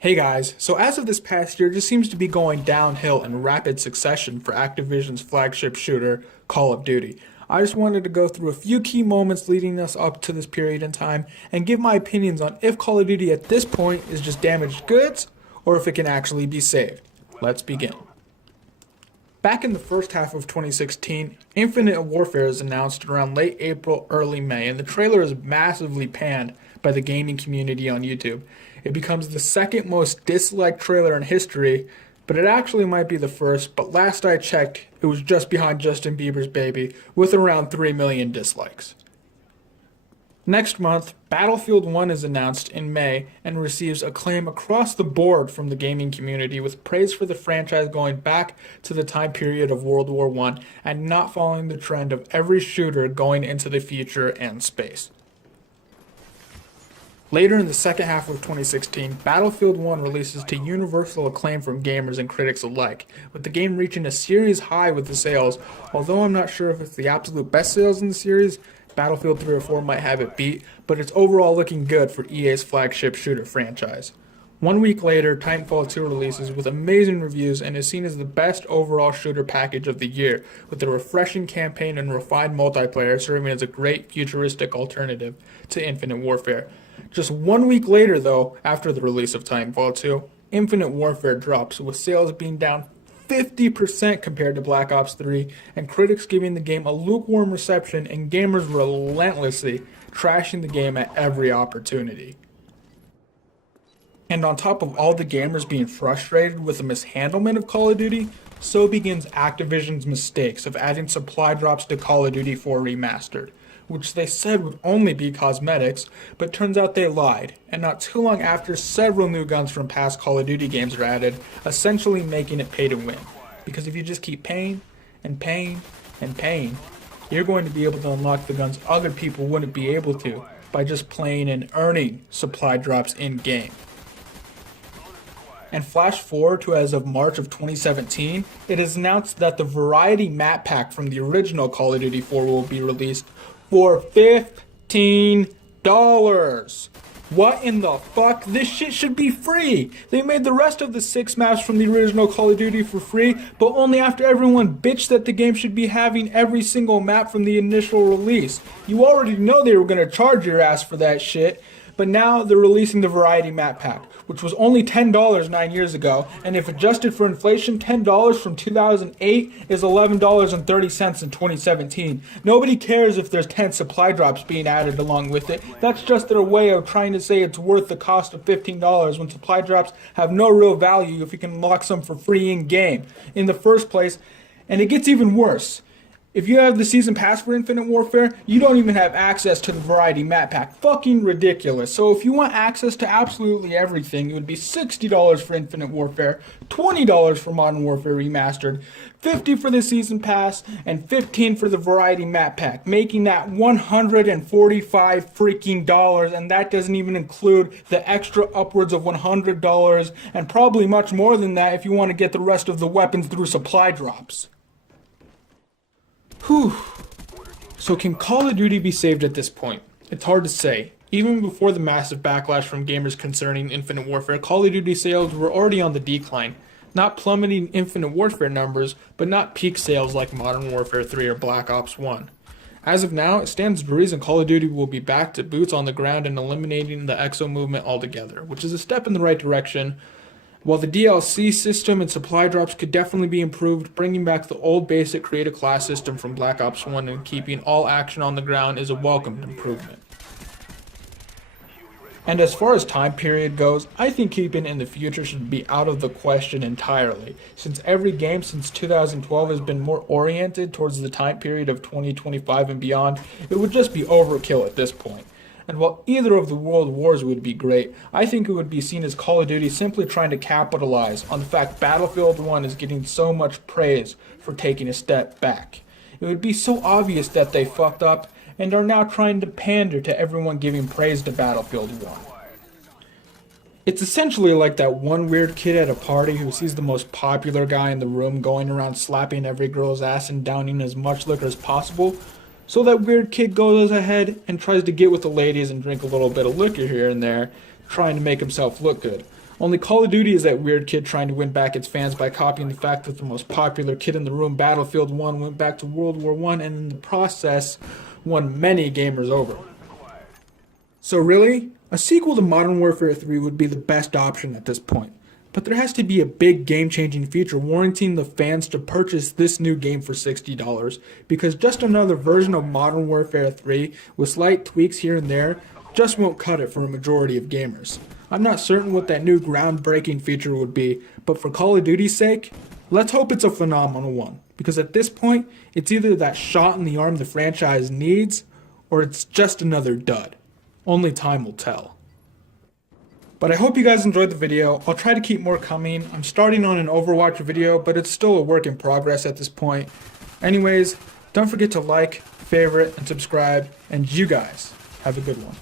Hey guys, so as of this past year, it just seems to be going downhill in rapid succession for Activision's flagship shooter, Call of Duty. I just wanted to go through a few key moments leading us up to this period in time and give my opinions on if Call of Duty at this point is just damaged goods or if it can actually be saved. Let's begin. Back in the first half of 2016, Infinite Warfare is announced around late April, early May, and the trailer is massively panned by the gaming community on YouTube. It becomes the second most disliked trailer in history, but it actually might be the first, but last I checked, it was just behind Justin Bieber's Baby, with around 3 million dislikes. Next month, Battlefield 1 is announced in May and receives acclaim across the board from the gaming community, with praise for the franchise going back to the time period of World War I and not following the trend of every shooter going into the future and space. Later in the second half of 2016, Battlefield 1 releases to universal acclaim from gamers and critics alike, with the game reaching a series high with the sales. Although I'm not sure if it's the absolute best sales in the series, Battlefield 3 or 4 might have it beat, but it's overall looking good for EA's flagship shooter franchise. 1 week later, Titanfall 2 releases with amazing reviews and is seen as the best overall shooter package of the year, with a refreshing campaign and refined multiplayer serving as a great futuristic alternative to Infinite Warfare. Just 1 week later, though, after the release of Titanfall 2, Infinite Warfare drops, with sales being down 50% compared to Black Ops 3, and critics giving the game a lukewarm reception and gamers relentlessly trashing the game at every opportunity. And on top of all the gamers being frustrated with the mishandlement of Call of Duty, so begins Activision's mistakes of adding supply drops to Call of Duty 4 Remastered, which they said would only be cosmetics, but turns out they lied, and not too long after, several new guns from past Call of Duty games are added, essentially making it pay to win. Because if you just keep paying, and paying, and paying, you're going to be able to unlock the guns other people wouldn't be able to by just playing and earning supply drops in-game. And flash forward to as of March of 2017, it is announced that the Variety Map Pack from the original Call of Duty 4 will be released for $15. What in the fuck? This shit should be free. They made the rest of the 6 maps from the original Call of Duty for free, but only after everyone bitched that the game should be having every single map from the initial release. You already know they were going to charge your ass for that shit, but now they're releasing the Variety Map Pack, which was only $10 9 years ago, and if adjusted for inflation, $10 from 2008 is $11.30 in 2017. Nobody cares if there's 10 supply drops being added along with it. That's just their way of trying to say it's worth the cost of $15 when supply drops have no real value if you can unlock some for free in-game in the first place. And it gets even worse. If you have the season pass for Infinite Warfare, you don't even have access to the Variety Map Pack. Fucking ridiculous. So if you want access to absolutely everything, it would be $60 for Infinite Warfare, $20 for Modern Warfare Remastered, $50 for the season pass, and $15 for the Variety Map Pack, making that $145 freaking dollars, and that doesn't even include the extra upwards of $100 and probably much more than that if you want to get the rest of the weapons through supply drops. Whew. So can Call of Duty be saved at this point? It's hard to say. Even before the massive backlash from gamers concerning Infinite Warfare, Call of Duty sales were already on the decline. Not plummeting Infinite Warfare numbers, but not peak sales like Modern Warfare 3 or Black Ops 1. As of now, it stands to reason Call of Duty will be back to boots on the ground and eliminating the EXO movement altogether, which is a step in the right direction. While the DLC system and supply drops could definitely be improved, bringing back the old basic create a class system from Black Ops 1 and keeping all action on the ground is a welcomed improvement. And as far as time period goes, I think keeping it in the future should be out of the question entirely, since every game since 2012 has been more oriented towards the time period of 2025 and beyond. It would just be overkill at this point. And while either of the world wars would be great, I think it would be seen as Call of Duty simply trying to capitalize on the fact Battlefield 1 is getting so much praise for taking a step back. It would be so obvious that they fucked up and are now trying to pander to everyone giving praise to Battlefield 1. It's essentially like that one weird kid at a party who sees the most popular guy in the room going around slapping every girl's ass and downing as much liquor as possible. So that weird kid goes ahead and tries to get with the ladies and drink a little bit of liquor here and there, trying to make himself look good. Only Call of Duty is that weird kid trying to win back its fans by copying the fact that the most popular kid in the room, Battlefield 1, went back to World War I and in the process won many gamers over. So really, a sequel to Modern Warfare 3 would be the best option at this point. But there has to be a big game-changing feature warranting the fans to purchase this new game for $60, because just another version of Modern Warfare 3 with slight tweaks here and there just won't cut it for a majority of gamers. I'm not certain what that new groundbreaking feature would be, but for Call of Duty's sake, let's hope it's a phenomenal one, because at this point, it's either that shot in the arm the franchise needs, or it's just another dud. Only time will tell. But I hope you guys enjoyed the video. I'll try to keep more coming. I'm starting on an Overwatch video, but it's still a work in progress at this point. Anyways, don't forget to like, favorite, and subscribe, and you guys have a good one.